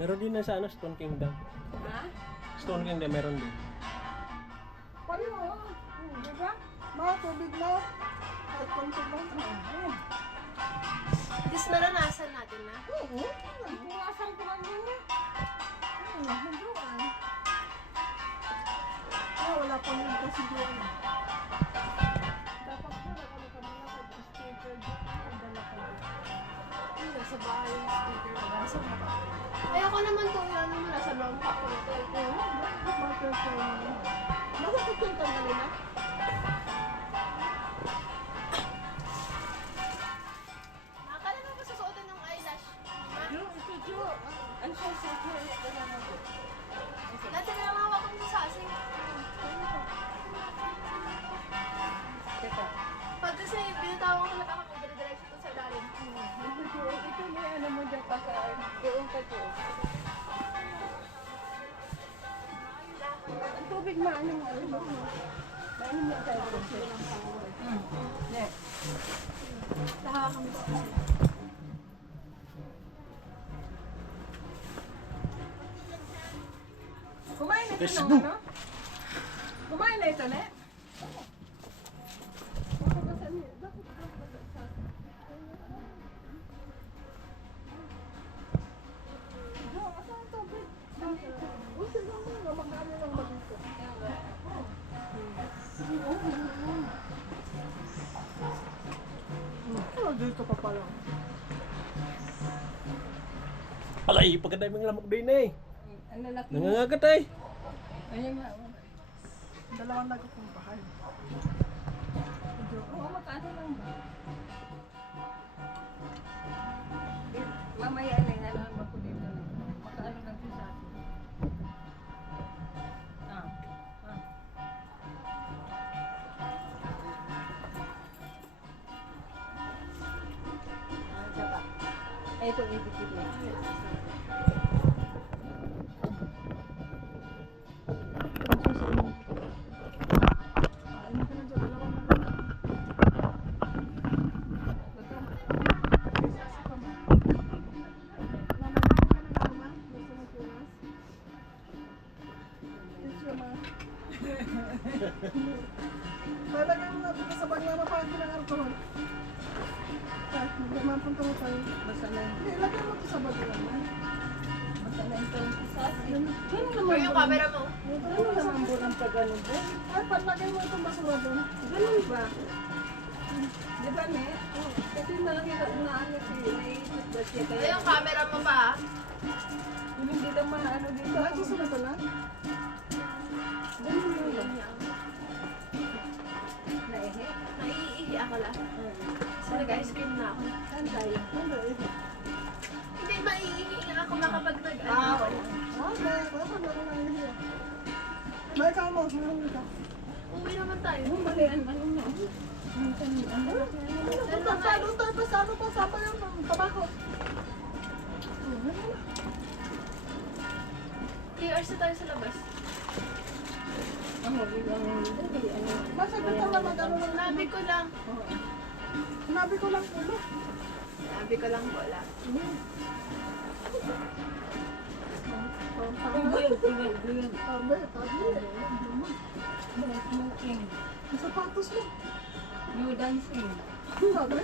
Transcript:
Meron din na sa ano, Stone Kingdom. Ha? Stone Kingdom meron din. Pareho. Diba? Mga tubig mo. At konti mo. This naranasan natin na. Oo. Nagbuwasan ko lang yun. Nagbuwan. Wala pa rin kasi doon. Dapat na ano ka mga pag-sticker dito. Dala ka doon. Nasa bahay yung sticker na nasa mukha. Ay ako naman to, yan naman nasa mukha ko na to. Oo. Bakit ka yun? Nakakit ka na rin na? Nakakala mo ba susuotin ng eyelash? Ma? Yung ito, Jo. Ang sensitive. Dati na lang hawakan mo sa asing. Teka. Pag kasi binitawan ko na ako, dire-diretso to sa ilalim. Ito na ano mo dyan pa sa doon ka Jo. Ang tubig maano mo ano mo. Maano mo tayo doon. Next. Hawakan mo sa asing. Kumain na ito ng Facebook. ano? Kumain na ito, ne? Dito pa pala. Alay, pagkadaming lamok din eh. Ang lalaki. Nangangagat eh. Ayun nga. Dalawang lagi kong bahay. Oo, magkano lang ba? Mamaya na yung alam ko dito. Magkano lang siya sa akin. Ah. Ay, ito ibigay mo. Talagay mo natin sa bag na mapagod ng alcohol. Hindi naman punta mo tayo. Basta na yun. Hindi, lagay mo ito sa bag naman. Basta na ito. Or yung camera mo. Ano naman po ng pag-ganon po? Ay, palagay mo itong basura doon. Ganun ba? Di ba, ne? Kasi nakakita na ano si naisip ba siya Ay, kaya. yung camera mo ba? Hindi naman ano dito. Nagsusunod ka lang? Ganun yun ba? Naihi? Naiihi ako lang. Kasi nag-ice cream na ako. Saan tayo? Hindi, maiihi ako na kapag nag-ano. Okay. Dapat ako lang yun. May ka mo, meron ka. Uwi naman tayo. Ano ba yan? Ano na? Pasalo tayo, pasalo pa, sapa yung tabako. KRC tayo sa labas. Masagot ka lang mag-ano lang. Sinabi ko lang. Sinabi ko lang ulo. Sinabi ko lang wala. Smoking. Ang sapatos mo. New dancing. Sabi?